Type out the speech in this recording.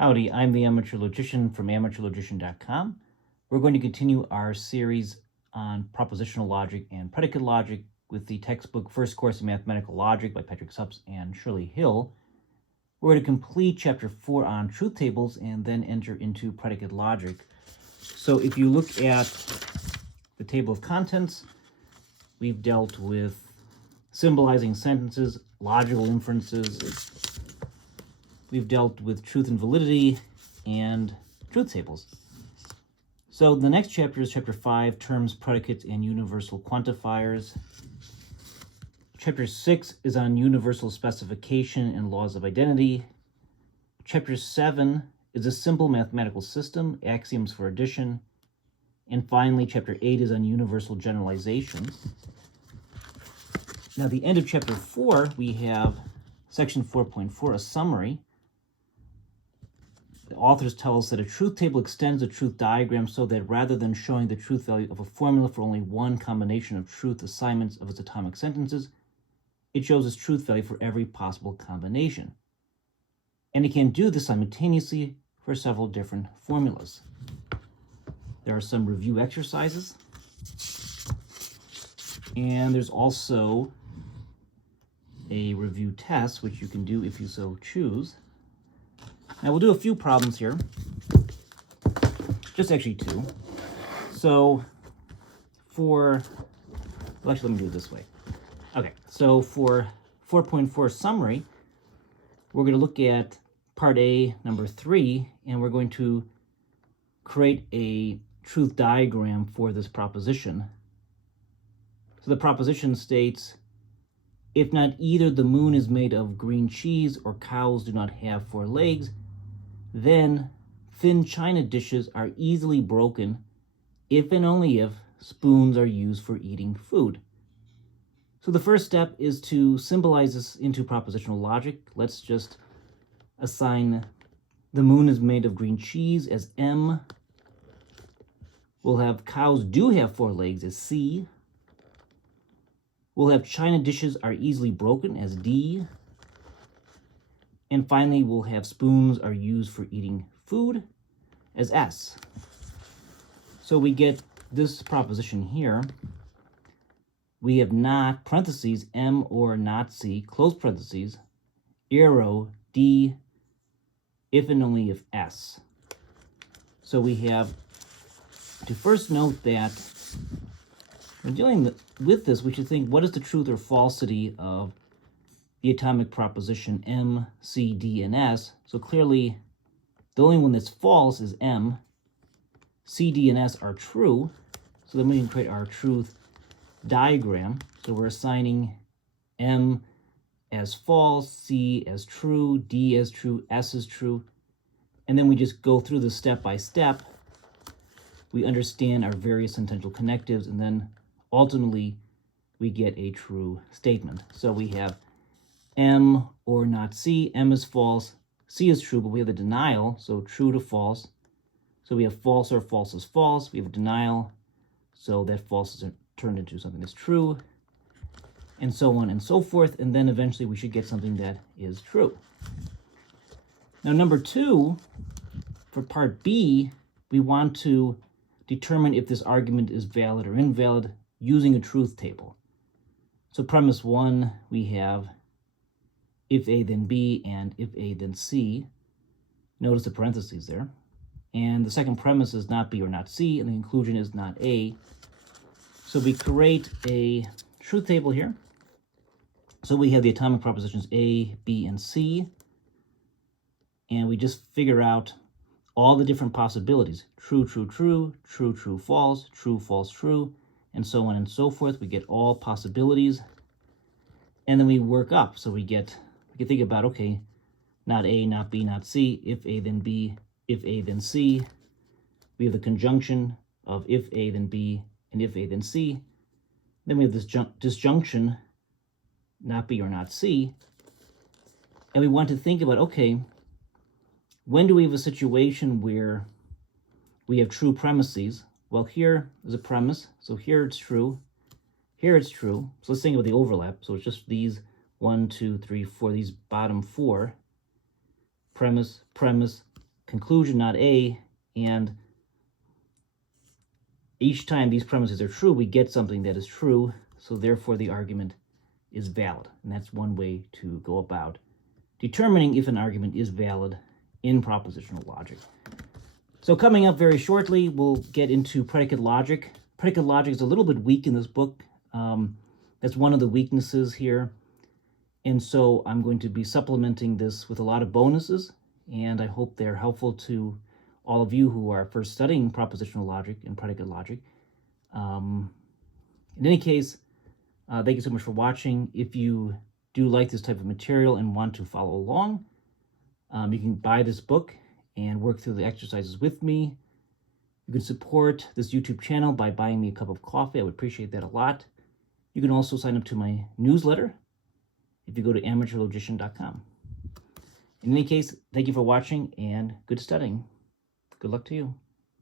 Howdy, I'm the Amateur Logician from amateurlogician.com. We're going to continue our series on propositional logic and predicate logic with the textbook First Course in Mathematical Logic by Patrick Suppes and Shirley Hill. We're going to complete Chapter 4 on truth tables and then enter into predicate logic. So if you look at the table of contents, we've dealt with symbolizing sentences, logical inferences. We've dealt with truth and validity and truth tables. So the next chapter is Chapter 5, Terms, Predicates, and Universal Quantifiers. Chapter 6 is on universal specification and laws of identity. Chapter 7 is a simple mathematical system, axioms for addition. And finally, Chapter 8 is on universal generalization. Now, at the end of Chapter 4, we have Section 4.4, a summary. The authors tell us that a truth table extends a truth diagram so that rather than showing the truth value of a formula for only one combination of truth assignments of its atomic sentences, it shows its truth value for every possible combination. And it can do this simultaneously for several different formulas. There are some review exercises, and there's also a review test, which you can do if you so choose. Now, we'll do a few problems here, just actually two. So let me do it this way. Okay, so for 4.4 summary, we're going to look at part A, number 3, and we're going to create a truth diagram for this proposition. So the proposition states, if not either the moon is made of green cheese or cows do not have 4 legs, then thin china dishes are easily broken if and only if spoons are used for eating food. So the first step is to symbolize this into propositional logic. Let's just assign the moon is made of green cheese as M. We'll have cows do have 4 legs as C. We'll have china dishes are easily broken as D. And finally, we'll have spoons are used for eating food as S. So we get this proposition here. We have not, parentheses, M or not C, close parentheses, arrow, D, if and only if S. So we have to first note that when dealing with this, we should think, what is the truth or falsity of the atomic proposition M, C, D, and S? So clearly, the only one that's false is M. C, D, and S are true. So then we can create our truth diagram. So we're assigning M as false, C as true, D as true, S as true. And then we just go through this step by step. We understand our various intentional connectives, and then ultimately we get a true statement. So we have M or not C. M is false, C is true, but we have the denial, so true to false. So we have false or false is false. We have a denial, so that false is turned into something that's true, and so on and so forth. And then eventually we should get something that is true. Now, number 2, for part B, we want to determine if this argument is valid or invalid using a truth table. So premise 1, we have if A then B and if A then C. Notice the parentheses there. And the second premise is not B or not C, and the conclusion is not A. So we create a truth table here. So we have the atomic propositions A, B, and C. And we just figure out all the different possibilities. True, true, true, true, true, false, true, false, true, and so on and so forth. We get all possibilities. And then we work up. So we can think about, okay, not A, not B, not C. If A, then B. If A, then C. We have the conjunction of if A, then B, and if A, then C. Then we have this disjunction, not B or not C. And we want to think about, okay, when do we have a situation where we have true premises? Well, here is a premise, so here it's true, here it's true. So let's think about the overlap. So it's just these 1, 2, 3, 4, these bottom 4. Premise, premise, conclusion, not A, and each time these premises are true, we get something that is true, so therefore the argument is valid. And that's one way to go about determining if an argument is valid in propositional logic. So coming up very shortly, we'll get into predicate logic. Predicate logic is a little bit weak in this book. That's one of the weaknesses here. And so I'm going to be supplementing this with a lot of bonuses, and I hope they're helpful to all of you who are first studying propositional logic and predicate logic. In any case, thank you so much for watching. If you do like this type of material and want to follow along, you can buy this book and work through the exercises with me. You can support this YouTube channel by buying me a cup of coffee. I would appreciate that a lot. You can also sign up to my newsletter if you go to amateurlogician.com. In any case, thank you for watching and good studying. Good luck to you.